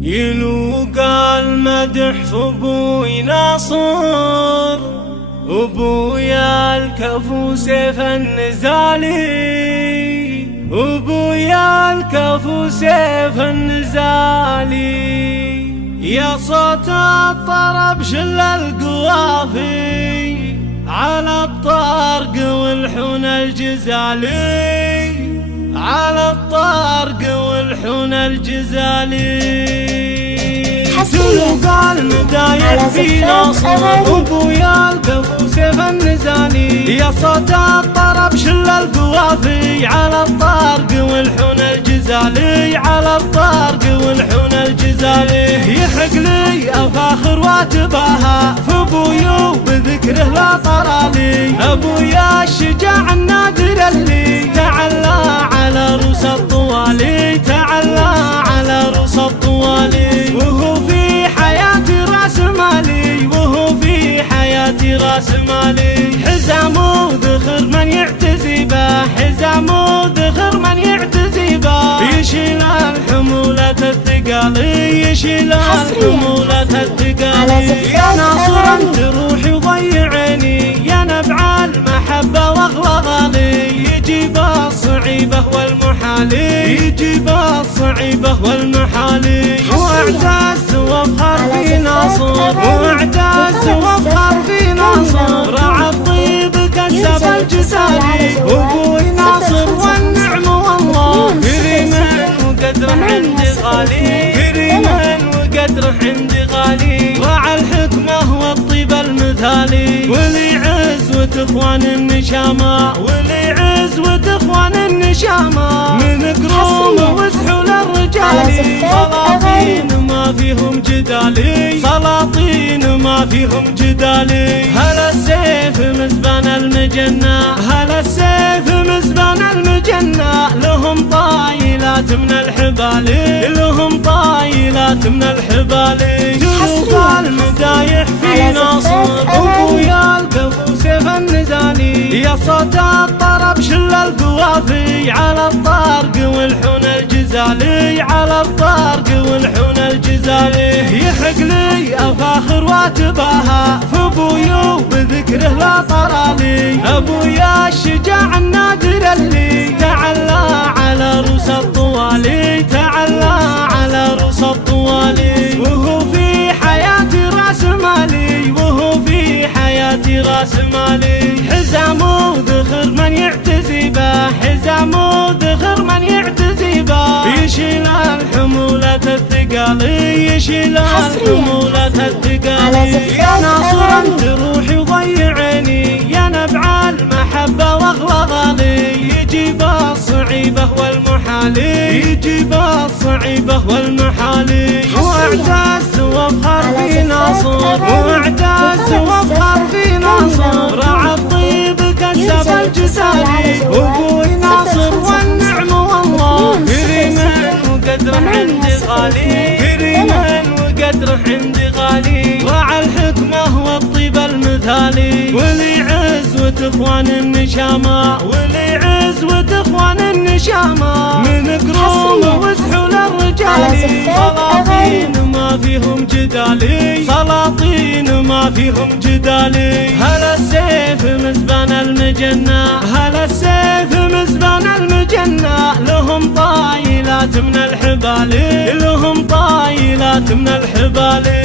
يلوقى المدح في ابوي ناصر، ابويا الكفو سيف النزالي، ابويا الكفو سيف النزالي. يا صوت الطرب شل القوافي على الطارق والحون الجزالي، على الطارق والحون الجزالي. تلقى المدايح في ناصر، ابويا الكفو سيف النزالي. يا صوت الطرب شل القوافي على الطارق والحون الجزالي، على الطارق والحون الجزالي. يحق لي افاخر واتباهى في ابويا وبذكره لا طرالي، ابويا الشجاع النادر اللي تعلى على رؤوس الطوالي، تعلى على رؤوس الطوالي. وهو في حياتي راس مالي، وهو في حياتي راس مالي. حزامه ذخر من يعتزي به، حزامه ذخر من يعتزي به. يشيل الحمولة الثقالي، يشيل الحمولة الثقالي. يا ناصر انت روحي وضيعني، يا نبع المحبة واغلى غالي. يجيب الصعيبة والمحالي، يجيب الصعيبة والمحالي. واعتز وافخر في ناصر، واعتز وافخر في ناصر. راعى الطيب كسب الجسالي، ابوي ناصر والنعم والله. كريما وقدره عندي غالي، كريما وقدره عندي غالي. راعى الحكمة والطيب المثالي، ولي عزوة اخوان النشامة، ولي عزوة اخوان النشامة. من قروم وسحول الرجالي، سلاطين ما فيهم جدالي، سلاطين ما فيهم جدالي. هلا السيف مزبان المجنة، هلا السيف مزبان المجنة. لهم طايلات من الحبالي، لهم طايلات من الحبالي. تلقى المدايح في ناصر، ابويا الكفو سيف النزالي. يا صوت الطرب شل القوافي على الطارق والحون الجزالي، على الطارق والحون الجزالي. يحق لي افاخر واتباهى في ابويا وبذكره لا طرالي، ابويا الشجاع النادر اللي تعلى على رؤوس الطوالي، تعلى على رؤوس الطوالي. وهو في حياتي راس مالي، وهو في حياتي راس مالي. حزامه ذخر من يعتزي به، حزامه ذخر من يعتزي به. يشيل الحمولة الثقالي، يشيل الحمولة الثقالي. يا ناصر انت روحي وضيعني، يا نبع المحبة واغلى غالي. يجيب الصعيبة والمحالي، يجيب الصعيبة والمحالي. واعتز وافخر في ناصر، واعتز وافخر في ناصر. راعى الطيب كسب الجسالي، ابوي ناصر والنعم والله. كريما وقدره عندي غالي، كريما وقدره عندي غالي. راعى الحكمة والطيب المثالي، ولي عزوة اخوان النشامة، ولي عزوة اخوان النشامة. من قروم وسحول الرجالي، سلاطين ما فيهم جدالي، سلاطين ما فيهم جدالي. هلا السيف مزبان المجنة، هلا السيف مزبان المجنة. لهم طايلات من الحبالي، لهم طايلات من الحبالي.